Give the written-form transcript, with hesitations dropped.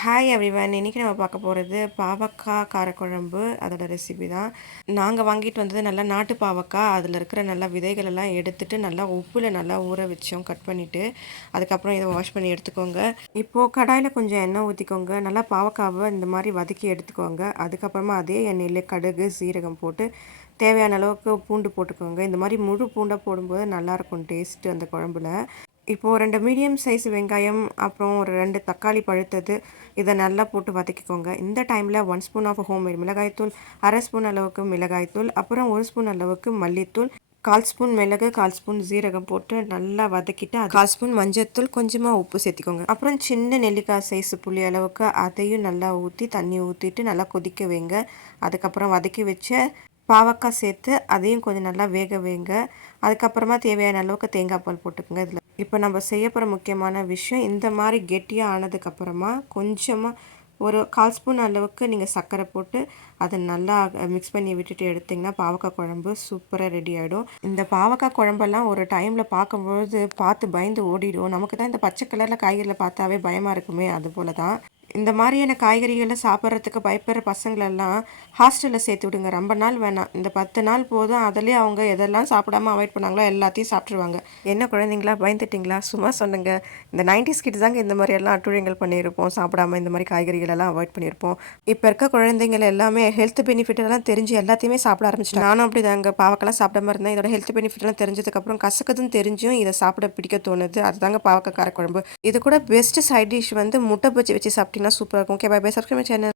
Hi everyone. இன்றைக்கி நம்ம பார்க்க போகிறது பாவக்காய் காரக்குழம்பு. அதோட ரெசிபி தான். நாங்கள் வாங்கிட்டு வந்தது நல்லா நாட்டு பாவக்காய். அதில் இருக்கிற நல்லா விதைகள் எல்லாம் எடுத்துட்டு நல்லா உப்பில் நல்லா ஊற வச்சோம், கட் பண்ணிவிட்டு. அதுக்கப்புறம் இதை வாஷ் பண்ணி எடுத்துக்கோங்க. இப்போது கடாயில் கொஞ்சம் எண்ணெய் ஊற்றிக்கோங்க. நல்லா பாவக்காவை இந்த மாதிரி வதக்கி எடுத்துக்கோங்க. அதுக்கப்புறமா அதே எண்ணெயில் கடுகு சீரகம் போட்டு தேவையான அளவுக்கு பூண்டு போட்டுக்கோங்க. இந்த மாதிரி முழு பூண்டை போடும்போது நல்லாயிருக்கும் டேஸ்ட்டு அந்த குழம்புல. இப்போது 2 மீடியம் சைஸ் வெங்காயம், அப்புறம் ஒரு 2 தக்காளி பழுத்தது, இதை நல்லா போட்டு வதக்கிக்கோங்க. இந்த டைமில் 1 ஸ்பூன் ஆஃப் ஹோம்மேட் மிளகாய்த்தூள், அரை ஸ்பூன் அளவுக்கு மிளகாய்த்தூள், அப்புறம் 1 ஸ்பூன் அளவுக்கு மல்லித்தூள், 1/4 ஸ்பூன் மிளகு, 1/4 ஸ்பூன் ஜீரகம் போட்டு நல்லா வதக்கிட்டு 1/4 ஸ்பூன் மஞ்சத்தூள், கொஞ்சமாக உப்பு சேர்த்திக்கோங்க. அப்புறம் சின்ன நெல்லிக்காய் சைஸ் புளி அளவுக்கு அதையும் நல்லா ஊற்றி தண்ணி ஊற்றிட்டு நல்லா கொதிக்க வைங்க. அதுக்கப்புறம் வதக்கி வச்ச பாவக்காய் சேர்த்து அதையும் கொஞ்சம் நல்லா வேக வைங்க. அதுக்கப்புறமா தேவையான அளவுக்கு தேங்காய் பால் போட்டுக்கோங்க. இதில் இப்போ நம்ம செய்ய போகிற முக்கியமான விஷயம், இந்த மாதிரி கெட்டியாக ஆனதுக்கப்புறமா கொஞ்சமாக ஒரு 1/4 ஸ்பூன் அளவுக்கு நீங்கள் சர்க்கரை போட்டு அதை நல்லா மிக்ஸ் பண்ணி விட்டுட்டு எடுத்திங்கன்னா பாவக்காய் குழம்பு சூப்பராக ரெடி ஆகிடும். இந்த பாவக்காய் குழம்பெல்லாம் ஒரு டைமில் பார்க்கும்பொழுது பார்த்து பயந்து ஓடிடும். நமக்கு தான் இந்த பச்சை கலரில் காய்கறியில் பார்த்தாவே பயமாக இருக்குமே, அது போல தான். இந்த மாதிரியான காய்கறிகளை சாப்பிட்றதுக்கு பயப்படுற பசங்களெல்லாம் ஹாஸ்டலில் சேர்த்து விடுங்க. ரொம்ப நாள் வேணாம், இந்த 10 நாள் போதும். அதிலே அவங்க எதெல்லாம் சாப்பிடாம அவாய்ட் பண்ணாங்களோ எல்லாத்தையும் சாப்பிட்ருவாங்க. என்ன குழந்தைங்களா, பயந்துட்டிங்களா? சும்மா சொன்னுங்க. இந்த 90s கிட்ஸ் தாங்க இந்த மாதிரியெல்லாம் அட்டுழியங்கள் பண்ணியிருப்போம். சாப்பிடாம இந்த மாதிரி காய்கறிகளெல்லாம் அவாய்ட் பண்ணியிருப்போம். இப்போ இருக்க குழந்தைங்கள் எல்லாமே ஹெல்த் பெனிஃபிட் எல்லாம் தெரிஞ்சு எல்லாத்தையுமே சாப்பிட ஆரம்பிச்சிட்டாங்க. நானும் அப்படி தாங்க பாவக்கெல்லாம் சாப்பிடாம இருந்தேன். இதோட ஹெல்த் பெனிஃபிட் எல்லாம் தெரிஞ்சதுக்கப்புறம் கசக்குதுன்னு தெரிஞ்சும் இதை சாப்பிட பிடிக்க தோணுது. அதுதாங்க பாவக்காய் காரக்குழம்பு. இது கூட பெஸ்ட் சைட் டிஷ் வந்து முட்டை பஜ்ஜி வச்சு சாப்பிட்டீங்கன்னா சூப்பராக இருக்கும். Okay, bye bye. Subscribe my channel.